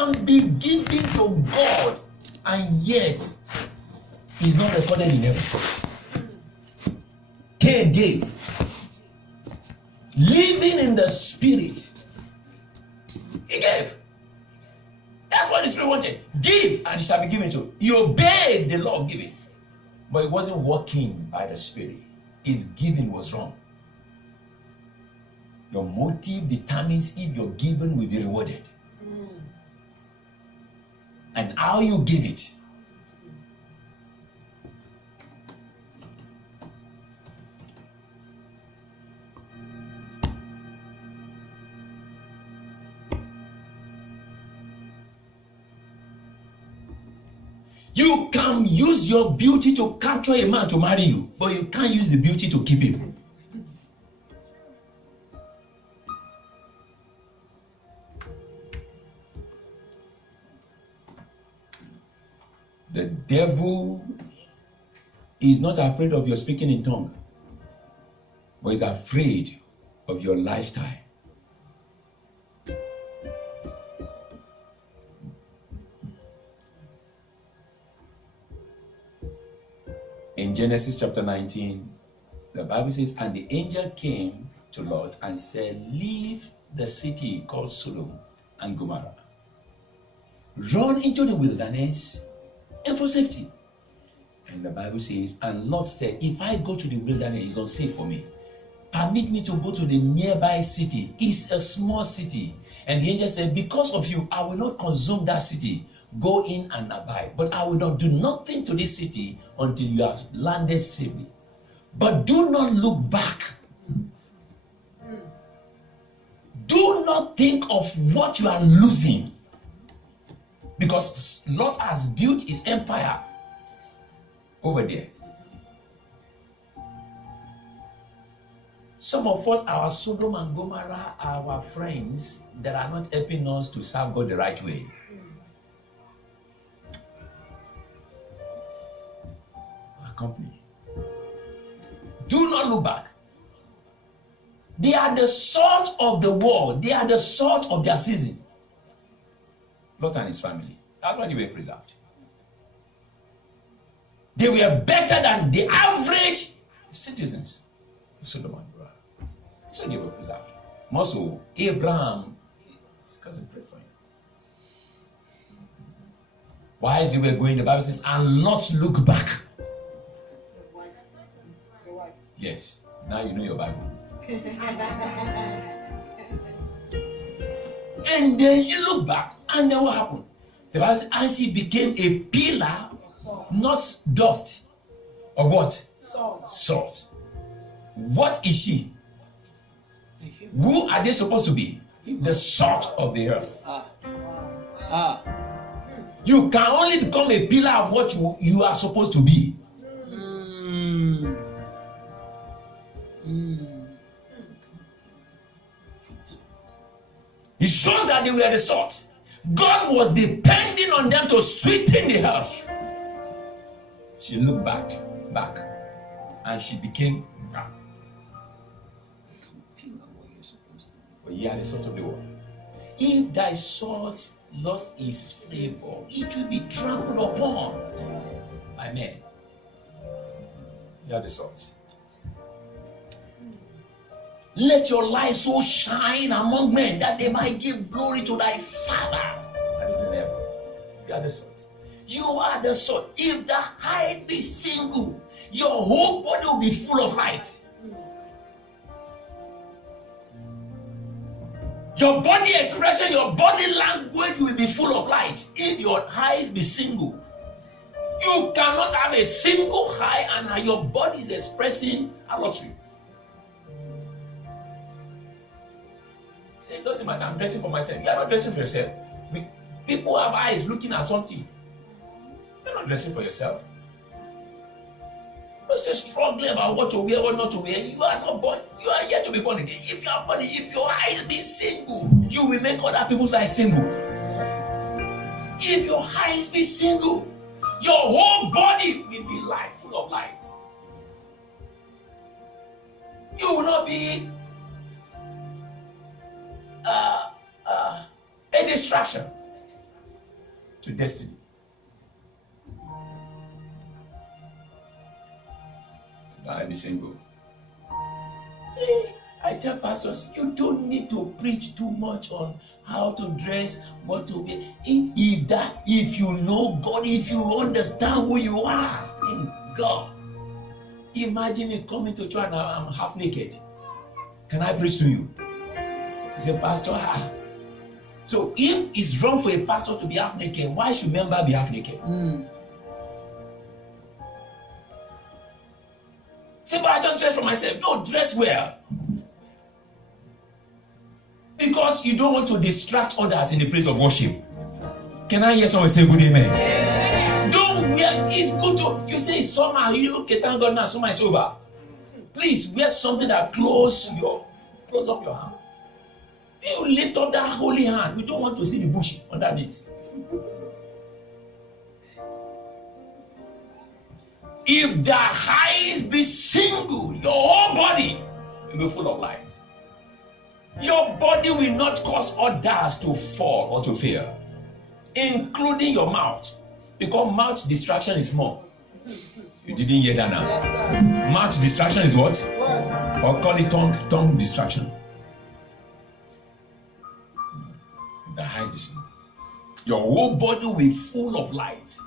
can be given to God and yet is not recorded in heaven. Cain gave. Living in the spirit, he gave. That's what the Spirit wanted. Give and it shall be given to you. He obeyed the law of giving, but he wasn't walking by the Spirit. His giving was wrong. Your motive determines if your giving will be rewarded. And how you give it. You can use your beauty to capture a man to marry you, but you can't use the beauty to keep him. The devil is not afraid of your speaking in tongue, but is afraid of your lifestyle. In Genesis chapter 19, the Bible says, and the angel came to Lot and said, leave the city called Sodom and Gomorrah. Run into the wilderness and for safety. And the Bible says, and Lot said, if I go to the wilderness, it's unsafe for me. Permit me to go to the nearby city. It's a small city. And the angel said, because of you, I will not consume that city. Go in and abide. But I will not do nothing to this city until you have landed safely. But do not look back. Do not think of what you are losing. Because Lot has built his empire over there. Some of us, our Sodom and Gomorrah, are our friends that are not helping us to serve God the right way. Our company. Do not look back. They are the salt of the world. They are the salt of their season. Lot and his family. That's why they were preserved. They were better than the average citizens of Sodom and Gomorrah. So they were preserved. More so, Abraham, his cousin, prayed for him. Whilst they were going, the Bible says, and not look back. Yes, now you know your Bible. And then she looked back, and then what happened? The Bible says, and she became a pillar, not dust, of what? Salt. What is she? Who are they supposed to be? The salt of the earth. You can only become a pillar of what you are supposed to be. It shows that they were the salt. God was depending on them to sweeten the earth. She looked back, and she became brown. For ye are the salt of the world. If thy salt lost its flavor, it will be trampled upon by men. You are the salt. Let your light so shine among men that they might give glory to thy Father that is in heaven. You are the salt. You are the salt. If the hide be single, your whole body will be full of light. Your body expression, your body language will be full of light. If your eyes be single, you cannot have a single eye and your body is expressing hallucination. Say, it doesn't matter, I'm dressing for myself. You are not dressing for yourself. People have eyes looking at something. You're not dressing for yourself. You're just struggling about what to wear, what not to wear. You are not born. You are yet to be born again. If you are born, if your eyes be single, you will make other people's eyes single. If your eyes be single, your whole body will be light, full of light. You will not be a distraction. to destiny. I be single. I tell pastors, you don't need to preach too much on how to dress, what to wear. If you know God, if you understand who you are in God, imagine me coming to church and I'm half naked. Can I preach to you? He said, Pastor, so if it's wrong for a pastor to be half naked, why should member be half naked? Say, but I just dress for myself. No, dress well. Because you don't want to distract others in the place of worship. Can I hear someone say good amen? Don't wear, it's good to, you say it's summer, okay, thank God now, summer is over. Please wear something that close up your hand. You lift up that holy hand. We don't want to see the bush underneath. If the eyes be single, your whole body will be full of light. Your body will not cause others to fall or to fail, including your mouth, because mouth distraction is small. You didn't hear that now? Yes, mouth distraction is what? Yes. Or call it tongue distraction. The eyes, your whole body will be full of light.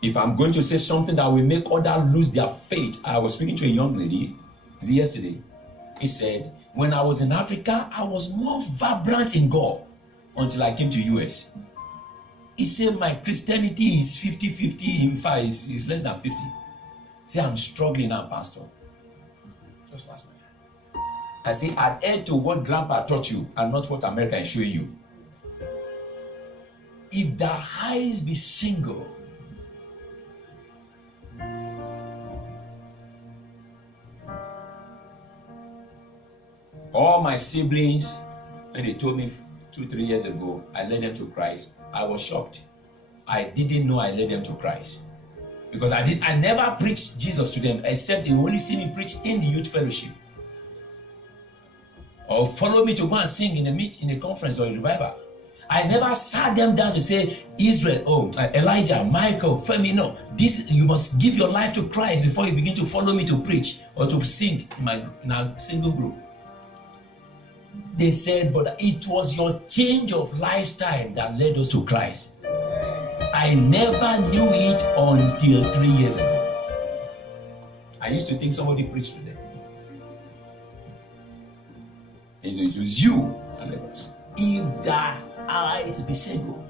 If I'm going to say something that will make others lose their faith, I was speaking to a young lady yesterday. He said, when I was in Africa, I was more vibrant in God until I came to US. He said, my Christianity is 50-50, in fact, it's less than 50. He said, I'm struggling now, Pastor. Just last night. I say, adhere to what Grandpa taught you and not what America is showing you. If the eyes be single, all my siblings, when they told me 2-3 years ago, I led them to Christ, I was shocked. I didn't know I led them to Christ. Because I never preached Jesus to them, except they only see me preach in the youth fellowship. Or follow me to go and sing in a conference or a revival. I never sat them down to say, Israel, Elijah, Michael, Femi, no. You must give your life to Christ before you begin to follow me to preach or to sing in our single group. They said, but it was your change of lifestyle that led us to Christ. I never knew it until 3 years ago. I used to think somebody preached to them. It was you and others. If thy eyes be single,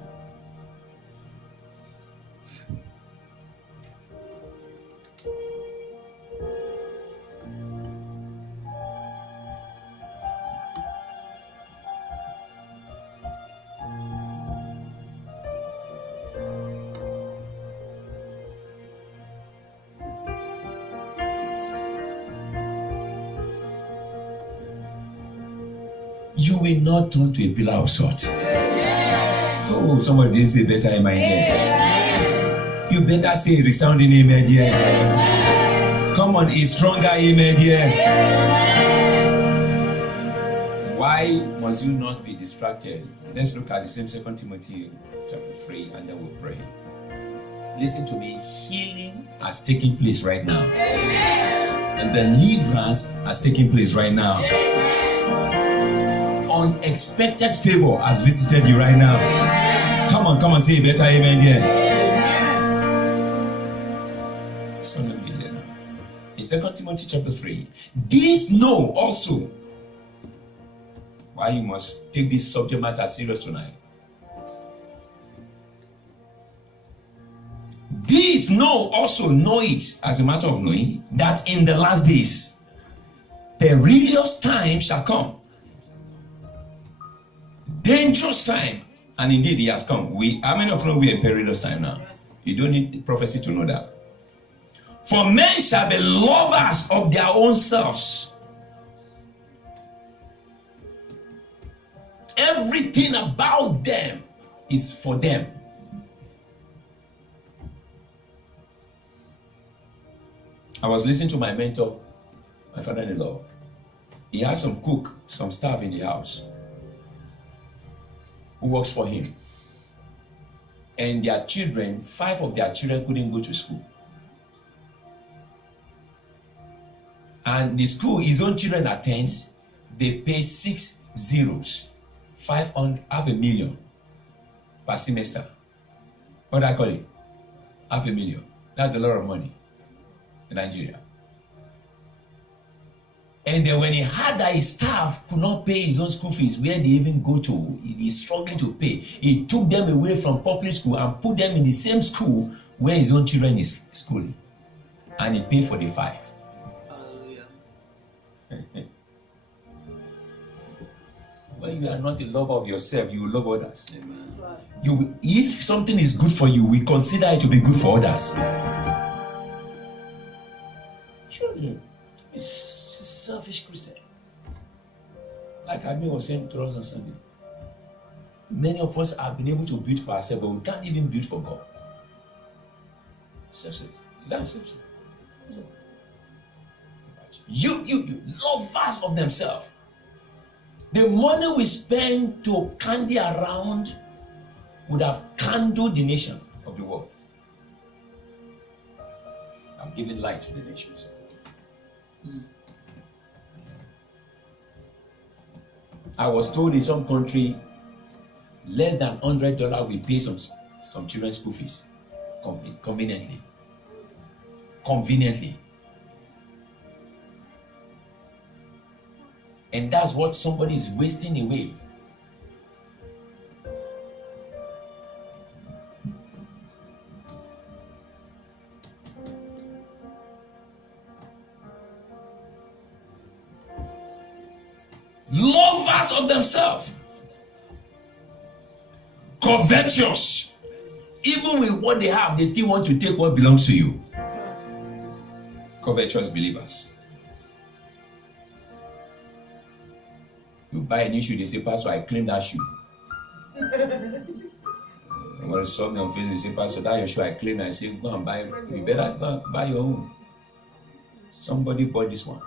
you will not turn to a pillar of salt. Oh, somebody didn't say better amen there. You better say a resounding amen there. Come on, a stronger amen there. Why must you not be distracted? Let's look at the same 2 Timothy chapter 3 and then we'll pray. Listen to me, healing has taken place right now. And deliverance has taken place right now. Unexpected favor has visited you right now. Come on, say better amen there. So let me there now. In 2 Timothy chapter 3, this know also. Why you must take this subject matter serious tonight. This know it as a matter of knowing that in the last days perilous time shall come. Dangerous time, and indeed it has come. How many of you know we are in perilous time now? You don't need the prophecy to know that. For men shall be lovers of their own selves. Everything about them is for them. I was listening to my mentor, my father-in-law. He had some staff in the house. who works for him. And their children, 5 of their children couldn't go to school. And the school his own children attends, they pay 6 zeros, 500,000 per semester. What do I call it? 500,000. That's a lot of money in Nigeria. And then when he heard that his staff could not pay his own school fees, where they even go to, he's struggling to pay. He took them away from public school and put them in the same school where his own children is schooling. And he paid for the 5. Hallelujah. When you are not a lover of yourself, you will love others. Amen. If something is good for you, we consider it to be good for others. Children, selfish Christian. Like Admin was saying to us on Sunday, many of us have been able to build for ourselves, but we can't even build for God. Selfish. Is that selfish? You lovers of themselves. The money we spend to candy around would have candled the nation of the world. I'm giving light to the nations. I was told in some country, less than $100 we pay some children's school fees. Conveniently. And that's what somebody is wasting away. Lovers of themselves, covetous, even with what they have, they still want to take what belongs to you. Covetous believers. You buy a new shoe, they say, Pastor, I claim that shoe. When I saw me on Facebook, they say, Pastor, that your shoe, I claim. I say, go and buy it. You better go and buy your own. Somebody bought this one.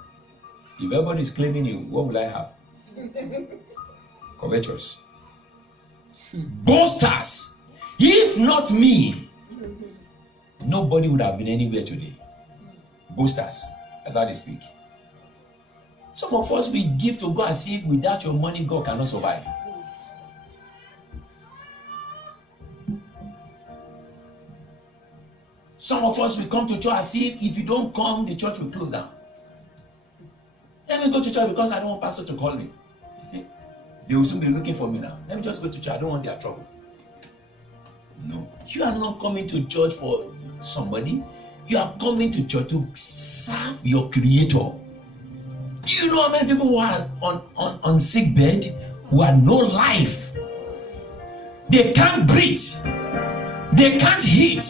If everybody is claiming it, what will I have? Covetous. Boasters. If not me, nobody would have been anywhere today. Boasters. That's how they speak. Some of us, we give to God as if without your money, God cannot survive. Some of us, we come to church as if you don't come, the church will close down. Let me go to church because I don't want pastor to call me. They will soon be looking for me now. Let me just go to church. I don't want their trouble. No. You are not coming to church for somebody. You are coming to church to serve your Creator. Do you know how many people who are on sick bed who have no life? They can't breathe. They can't eat.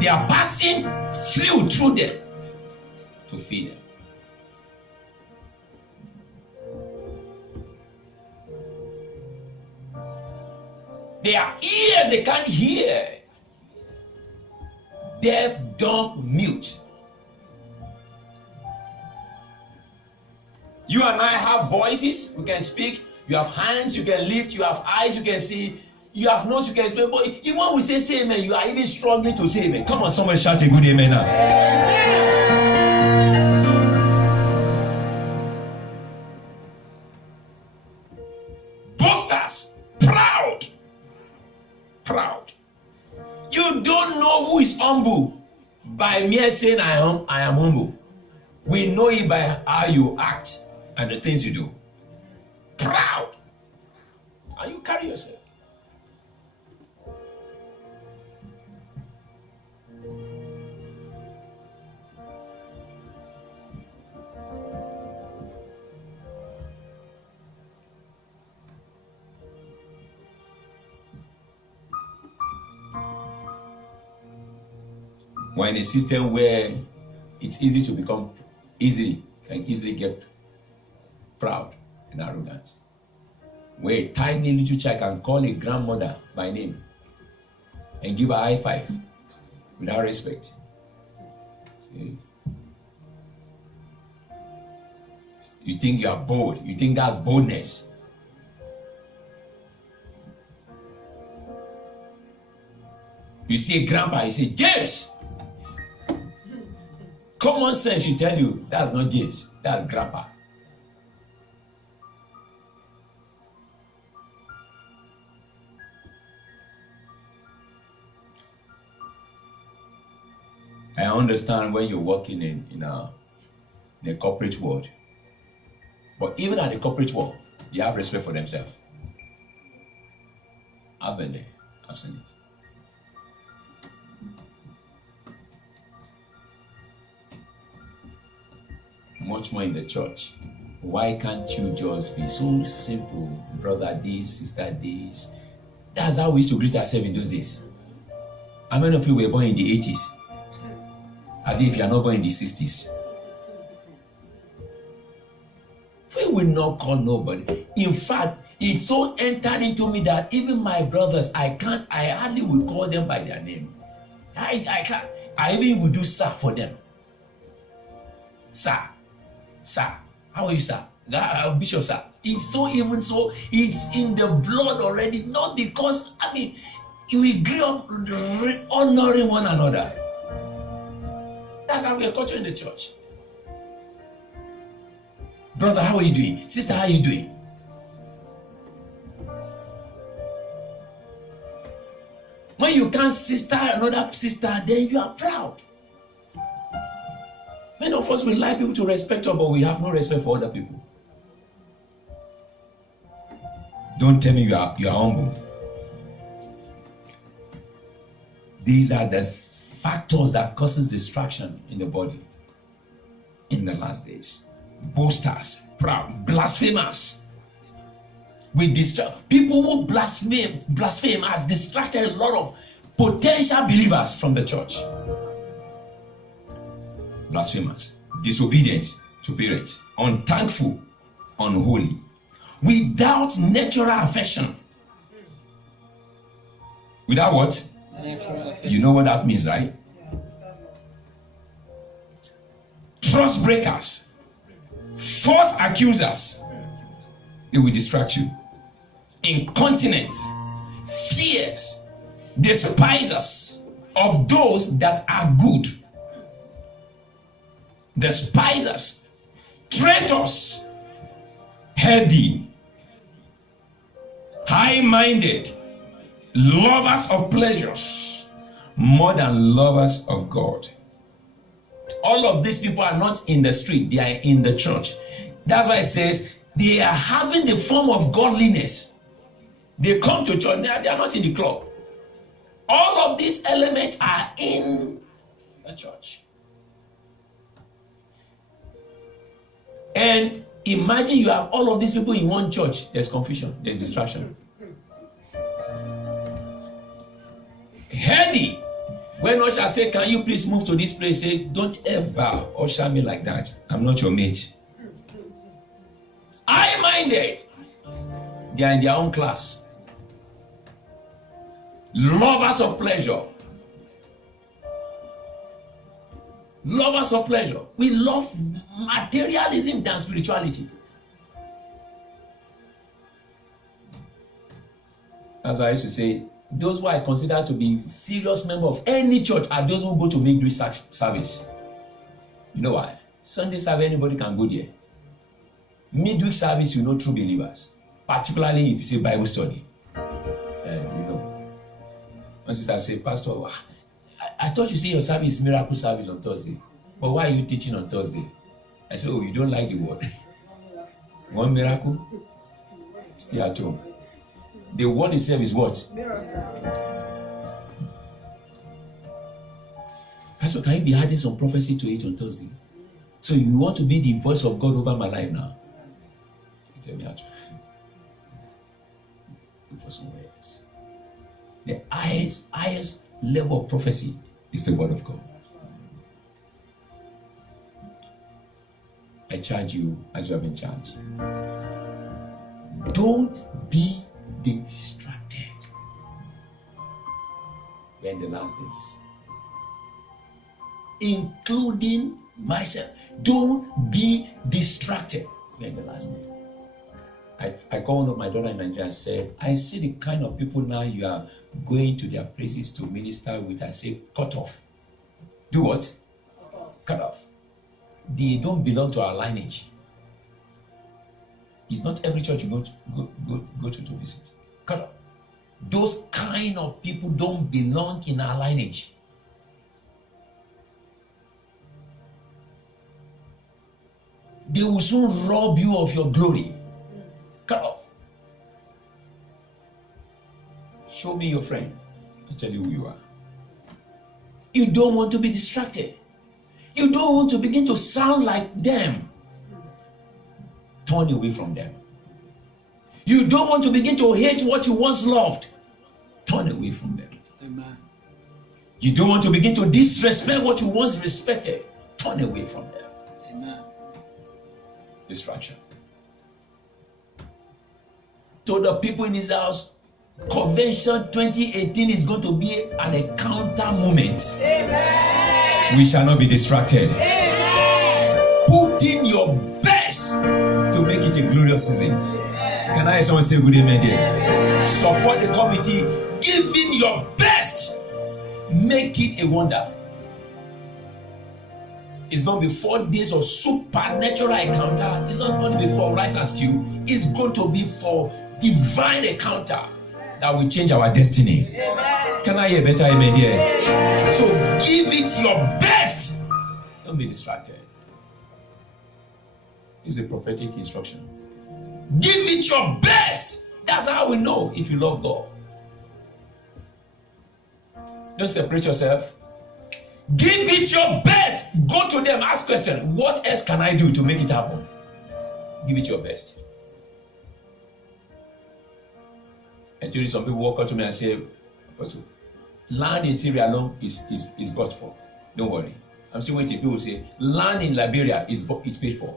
They are passing fluid through them to feed them. Their ears, they can't hear. Deaf, dumb, mute. You and I have voices, we can speak. You have hands, you can lift. You have eyes, you can see. You have nose, you can speak. But even when we say amen, you are even struggling to say amen. Come on, someone shout a good amen now. Boasters, proud. You don't know who is humble by mere saying I am humble. We know it by how you act and the things you do. Proud. How you carry yourself. We're in a system where it's easy to become can easily get proud and arrogant. Where a tiny little child can call a grandmother by name and give her a high five without respect. See? You think you are bold. You think that's boldness. You see a grandpa, you say, James. Common sense should tell you, that's not James, that's grandpa. I understand when you're working in a corporate world. But even at the corporate world, they have respect for themselves. I've been there. I've seen it. Much more in the church. Why can't you just be so simple, brother this, sister this? That's how we used to greet ourselves in those days. How many of you were born in the 80s? As if you are not born in the 60s. We will not call nobody. In fact, it so entered into me that even my brothers, I hardly would call them by their name. I can't. I even would do sir for them. Sir. How are you, sir? Bishop, sir. It's so it's in the blood already. Not because, we grew up honoring one another. That's how we are culture in the church. Brother, how are you doing? Sister, how are you doing? When you can't sister another sister, then you are proud. Many of us will like people to respect us, but we have no respect for other people. Don't tell me you are humble. These are the factors that causes distraction in the body in the last days. Boasters, proud, blasphemers. People who blaspheme has distracted a lot of potential believers from the church. Blasphemers, disobedient to parents, unthankful, unholy, without natural affection. Without what? Natural affection. You know what that means, right? Trust breakers, false accusers, they will distract you. Incontinence, fears, despisers of those that are good. Despisers, traitors, heady, high-minded, lovers of pleasures more than lovers of God. All of these people are not in the street, they are in the church. That's why it says they are having the form of godliness. They come to church, they are not in the club. All of these elements are in the church. And imagine you have all of these people in one church. There's confusion, there's distraction. Heady. When usher say, can you please move to this place? Say, don't ever usher me like that. I'm not your mate. High-minded. They are in their own class. Lovers of pleasure. Lovers of pleasure. We love materialism than spirituality. That's why I used to say, those who I consider to be serious members of any church are those who go to midweek service. You know why? Sunday service, anybody can go there. Midweek service, you know, true believers. Particularly if you say Bible study. My sister say, Pastor, I thought you say your service is miracle service on Thursday. But why are you teaching on Thursday? I said, oh, you don't like the word. One miracle? Stay at home. The word itself is what? Pastor, can you be adding some prophecy to it on Thursday? So you want to be the voice of God over my life now? Tell me how to. Look for somewhere else. The highest level of prophecy is the word of God. I charge you as you have been charged. Don't be distracted. We're in the last days. Including myself. Don't be distracted. We're in the last days. I called one of my daughter in Nigeria and said, I see the kind of people now you are going to their places to minister with. I say, cut off. Do what? Cut off. They don't belong to our lineage. It's not every church you go to visit. Cut off. Those kind of people don't belong in our lineage. They will soon rob you of your glory. Cut off. Show me your friend. I'll tell you who you are. You don't want to be distracted. You don't want to begin to sound like them. Turn away from them. You don't want to begin to hate what you once loved. Turn away from them. Amen. You don't want to begin to disrespect what you once respected. Turn away from them. Amen. Distraction. To the people in his house, Convention 2018 is going to be an encounter moment. Amen. We shall not be distracted. Amen. Put in your best to make it a glorious season. Can I hear someone say good amen there? Support the committee. Give in your best. Make it a wonder. It's going to be 4 days of supernatural encounter. It's not going to be for rice and stew. It's going to be for divine encounter that will change our destiny. Amen. Can I hear better amen there? So give it your best. Don't be distracted. It's a prophetic instruction. Give it your best. That's how we know if you love God. Don't separate yourself. Give it your best. Go to them, ask questions. What else can I do to make it happen? Give it your best. I told you some people walk up to me and say, land in Syria alone is bought for. Don't worry. I'm still waiting. People say, land in Liberia is paid for.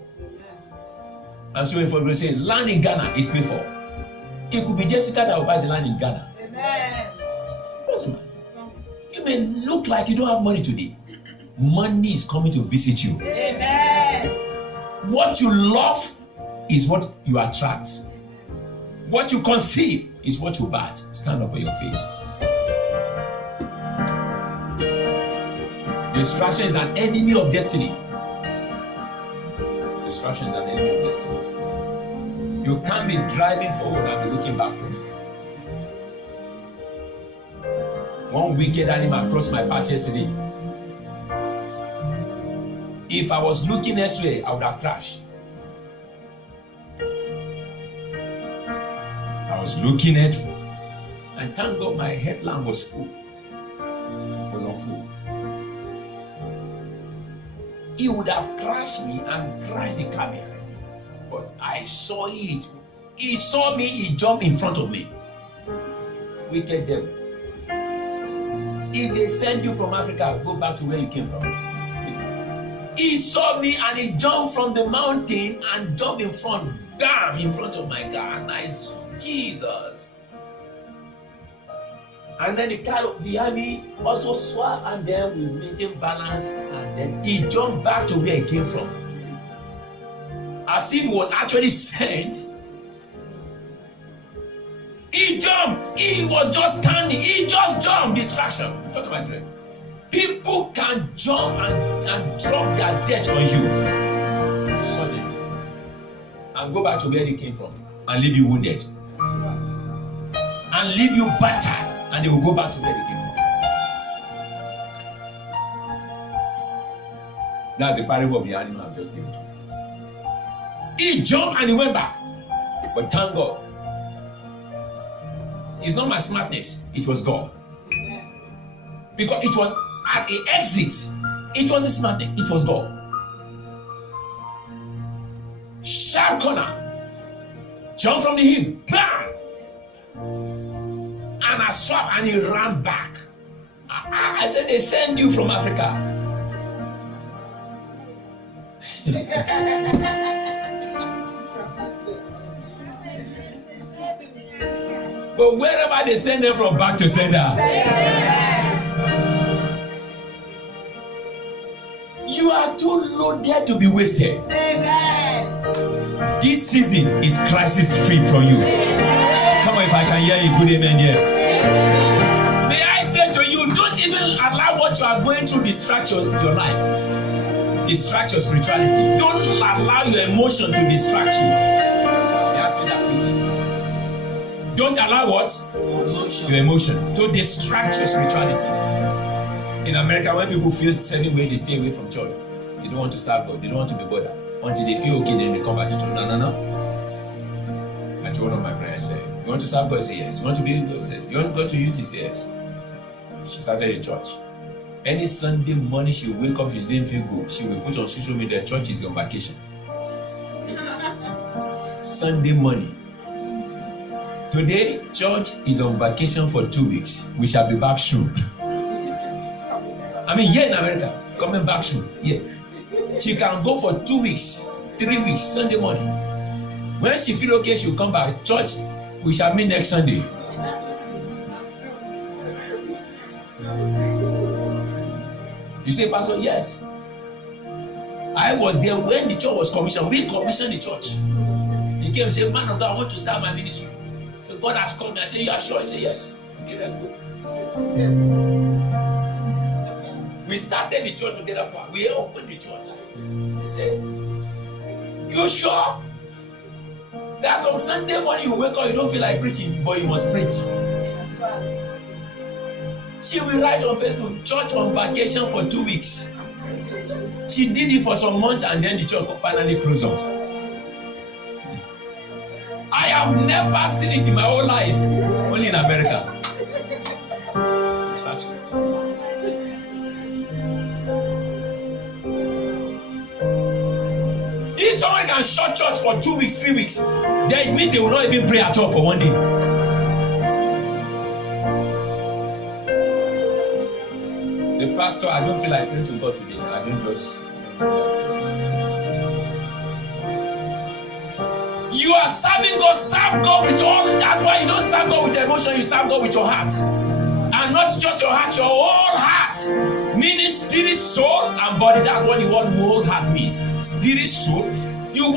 I'm still waiting for people to say, land in Ghana is paid for. It could be Jessica that will buy the land in Ghana. Amen. What's man? You may look like you don't have money today. Money is coming to visit you. Amen. What you love is what you attract. What you conceive is what you bat. Stand up on your feet. Distraction is an enemy of destiny. Distraction is an enemy of destiny. You can't be driving forward and be looking backward. One wicked animal crossed my path yesterday. If I was looking elsewhere, I would have crashed. I was looking at, and thank God my headlamp was full. Was on full. He would have crashed me and crashed the car behind me. But I saw it. He saw me, he jumped in front of me. Wicked devil. If they send you from Africa, go back to where you came from. He saw me and he jumped from the mountain and jumped in front, bam, in front of my car. And I said, Jesus. And then the car behind me also swerved, and then we maintained balance, and then he jumped back to where he came from. As if he was actually sent. He jumped. He was just standing. He just jumped. Distraction. I'm talking about it. People can jump and drop their debt on you suddenly and go back to where they came from and leave you wounded and leave you battered, and they will go back to where they came from. That's the parable of the animal I've just given to you. He jumped and he went back. But thank God, it's not my smartness, it was God. Because it was at the exit, it was his smartness, it was God. Sharp corner, jump from the hill, bam! And I swapped and he ran back. I said, they send you from Africa. But wherever they send them from, back to sender. You are too loaded to be wasted. Amen. this season is crisis free for you. Come on, if I can hear you, good amen here. May I say to you, don't even allow what you are going through distract your life. Distract your spirituality. Don't allow your emotion to distract you. May I say that quickly? Don't allow what? Your emotion to distract your spirituality. In America, when people feel certain way, they stay away from church. They don't want to serve God. They don't want to be bothered. Until they feel okay, then they come back to church. No. I told one of my friends, I said, you want to serve God? I said, yes. You want to be? I said, you want God to use? He said, yes. She started a church. Any Sunday morning she will wake up, she didn't feel good. She will put on social media, church is on vacation. Sunday morning. Today, church is on vacation for 2 weeks. We shall be back soon. I mean, here in America, coming back soon. Yeah. She can go for 2 weeks, 3 weeks, Sunday morning. When she feel okay, she'll come back. Church, we shall meet next Sunday. You say, Pastor, yes. I was there when the church was commissioned. We commissioned the church. He came and said, man of God, I want to start my ministry. So God has called me. I said, you are sure? He said, yes. Okay, let's go. We started the church together for. We opened the church. He said, you sure? There are some Sunday morning you wake up, you don't feel like preaching, but you must preach. She will write on Facebook, church on vacation for 2 weeks. She did it for some months and then the church finally closed up. I have never seen it in my whole life, only in America. It's factual. If someone can shut church for 2 weeks, 3 weeks, then it means they will not even pray at all for 1 day. Say, Pastor, I don't feel like praying to God today. I don't just. You are serving God, serve God with all. That's why you don't serve God with your emotion, you serve God with your heart. And not just your heart, your whole heart. Meaning spirit, soul, and body. That's what the word whole heart means. Spirit, soul. You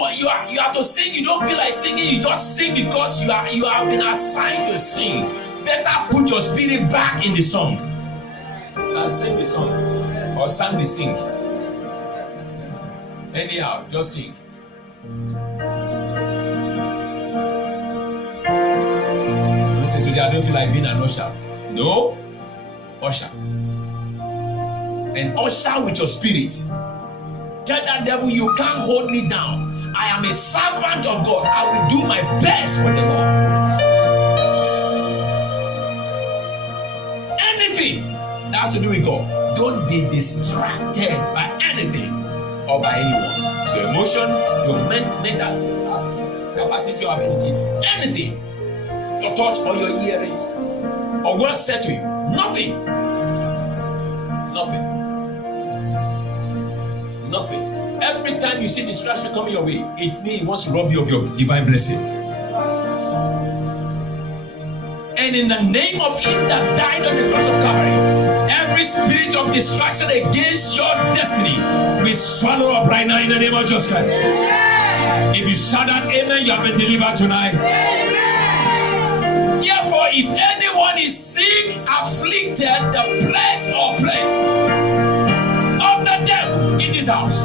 have to sing. You don't feel like singing. You just sing because you have been assigned to sing. Better put your spirit back in the song. And sing the song. Or sang the sing. Anyhow, just sing. You say today I don't feel like being an usher. No, usher. And usher with your spirit. Tell that devil, you can't hold me down. I am a servant of God. I will do my best for the Lord. Anything that has to do with God, don't be distracted by anything or by anyone. Your emotion, your mental capacity or ability, anything, your thoughts or your earrings, or words said to you, nothing. Every time you see distraction coming your way, it means he wants to rob you of your divine blessing. And in the name of him that died on the cross of Calvary, every spirit of distraction against your destiny, we swallow up right now in the name of Jesus Christ. If you shout that amen, you have been delivered tonight. Therefore, if anyone is sick, afflicted, the place of the devil in this house,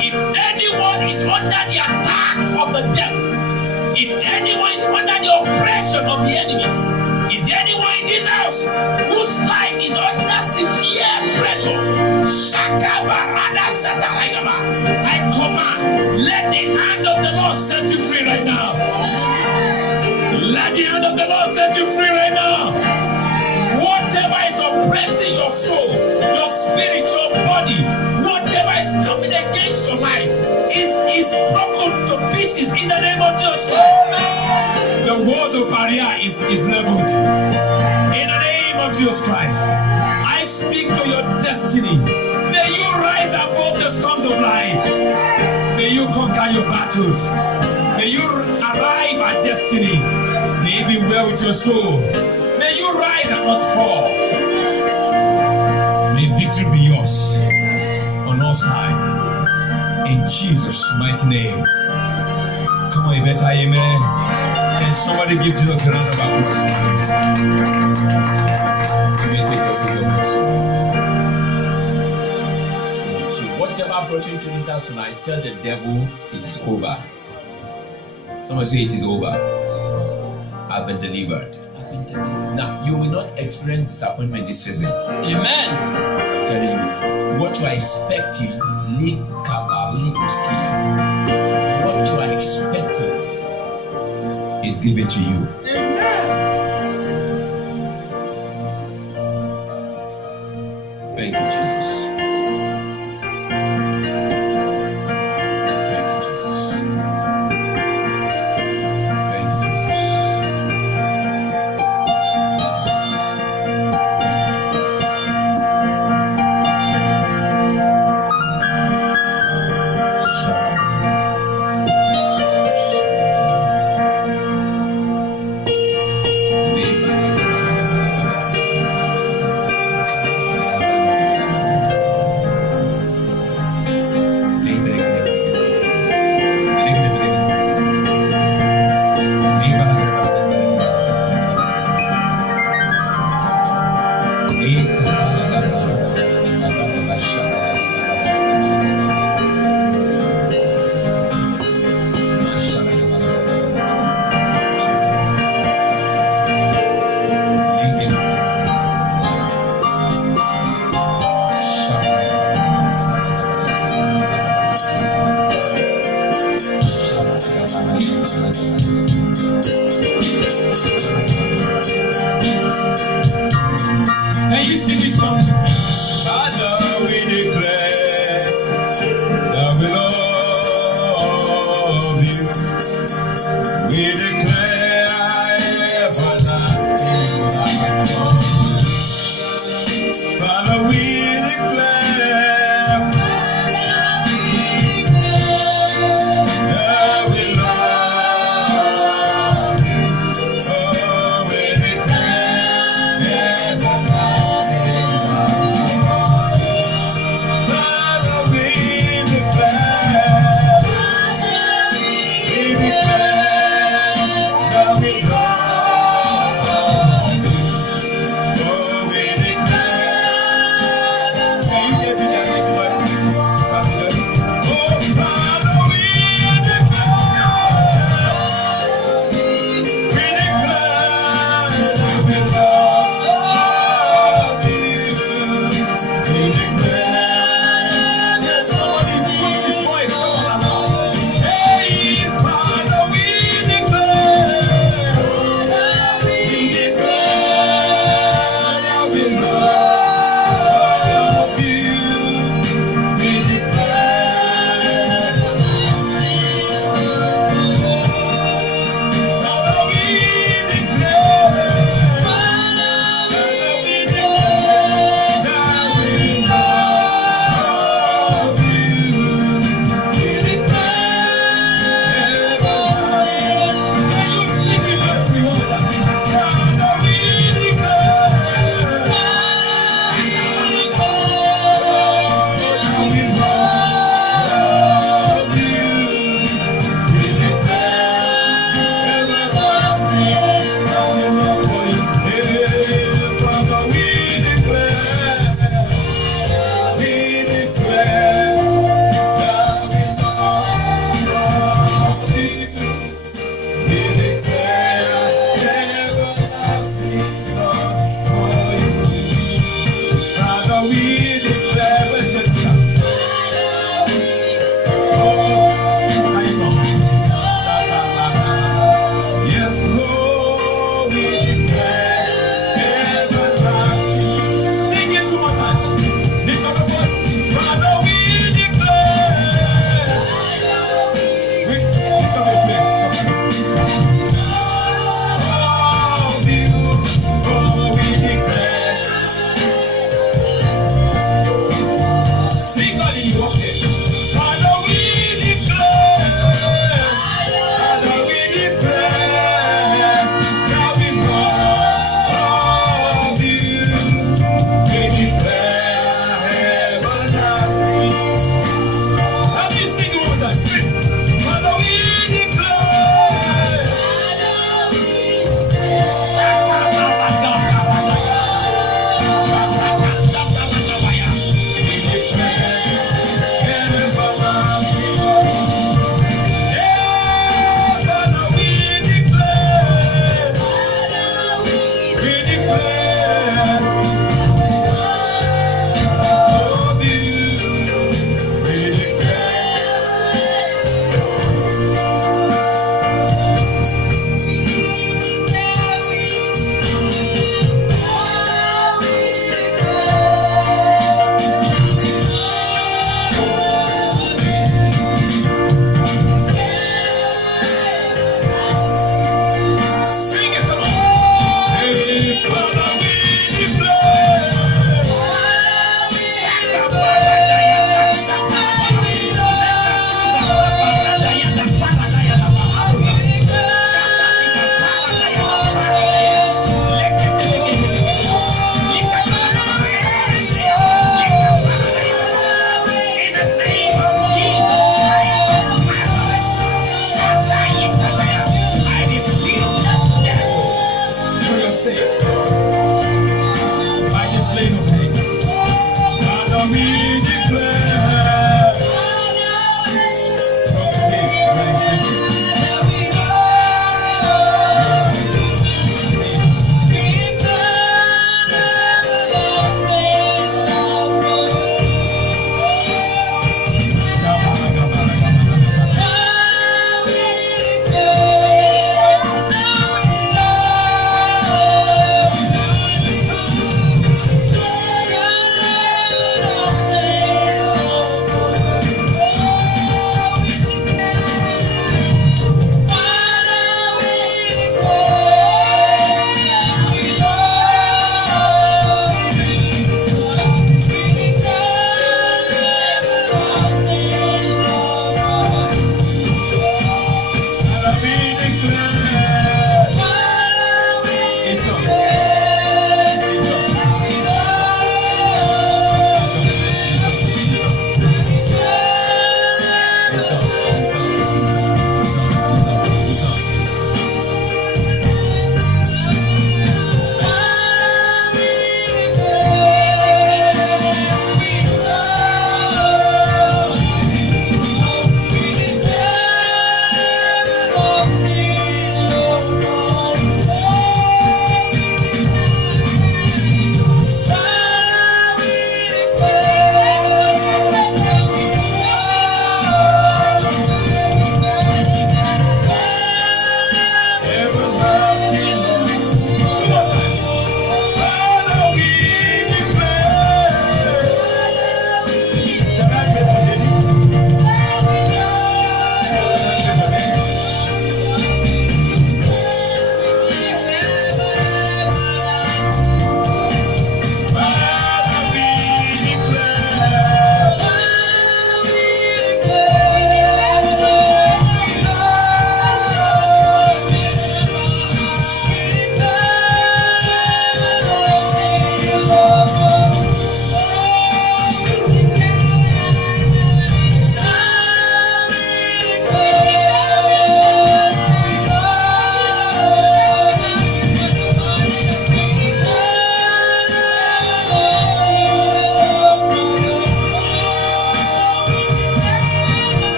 if anyone is under the attack of the devil, if anyone is under the oppression of the enemies, is there anyone in this house whose life is under severe pressure? I command, let the hand of the Lord set you free right now. Let the hand of the Lord set you free right now. Whatever is oppressing your soul, your spirit, your body, whatever is coming against your life is broken to pieces in the name of Jesus Christ. The walls of barrier is leveled. In the name of Jesus Christ, I speak to your destiny. May you rise above the storms of life. May you conquer your battles. May you arrive at destiny. May it be well with your soul. May you rise and not fall. May victory be yours on all sides. In Jesus' mighty name. Come on, you better amen. Can somebody give Jesus a round of applause? Let me take your seat. So whatever brought you into this house tonight, tell the devil it's over. Someone say it is over. I've been delivered. I've been delivered. Now you will not experience disappointment this season. Amen. I'm telling you, what you are expecting, what you are expecting is given to you. Amen. Thank you, Jesus. Can you sing this song? Father, we declare that we love you. We declare everlasting love. Father, we declare that we love you. Oh, we declare everlasting love. Father, we declare that we love you.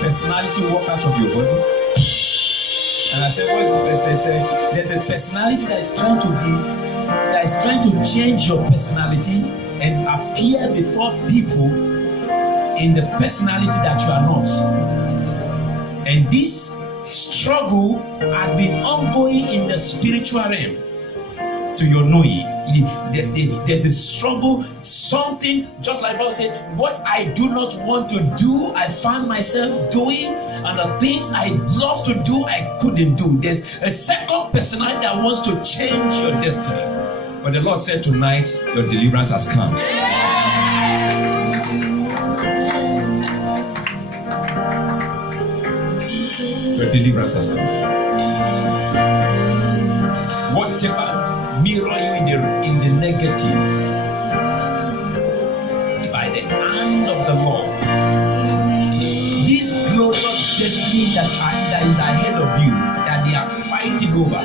Personality walk out of your body. And I said, what is this? I said, there's a personality that is trying to change your personality and appear before people in the personality that you are not. And this struggle had been ongoing in the spiritual realm to your knowing. There's a struggle, something just like Paul said, what I do not want to do, I found myself doing, and the things I love to do, I couldn't do. There's a second personality that wants to change your destiny. But the Lord said tonight, your deliverance has come. Your deliverance has come. Whatever mirror you in the negative, by the hand of the Lord, this glorious destiny that is ahead of you, that they are fighting over,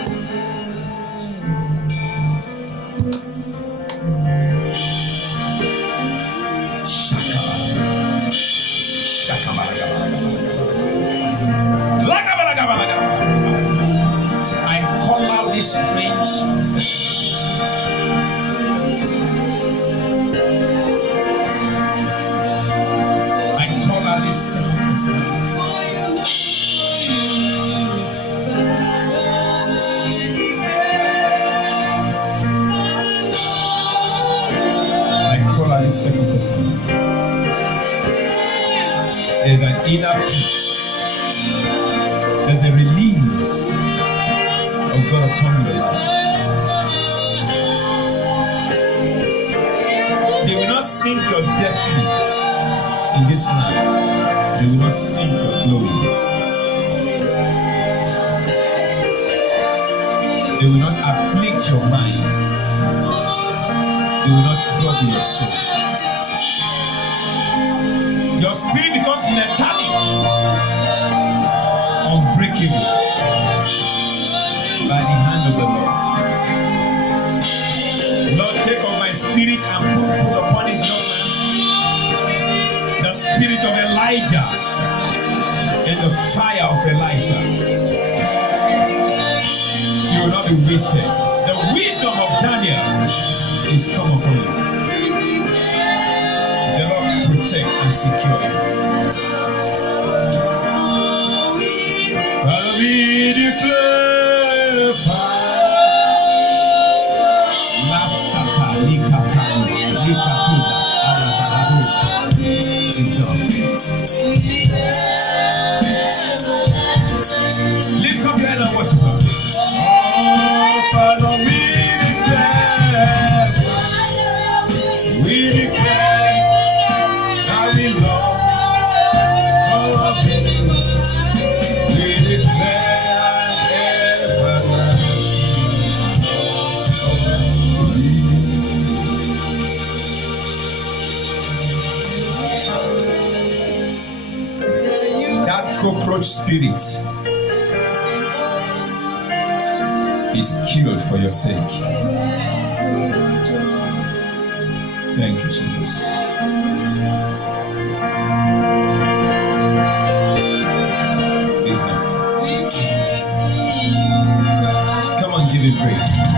I call out this strange second person. There's an inner peace. There's a release of God upon your life. They will not sink your destiny in this life. They will not sink your glory. They will not afflict your mind. They will not trouble your soul. Your spirit becomes metallic, unbreakable by the hand of the Lord. Lord, take off my spirit and put upon his young man the spirit of Elijah and the fire of Elisha. You will not be wasted. The wisdom of Daniel is come upon you. The Lord protect and secure you. Father, we declare fire. Masata, Likata, Likatuda, Alabaradu. cockroach spirit is killed for your sake. Thank you, Jesus. Please now. Come on, give him praise.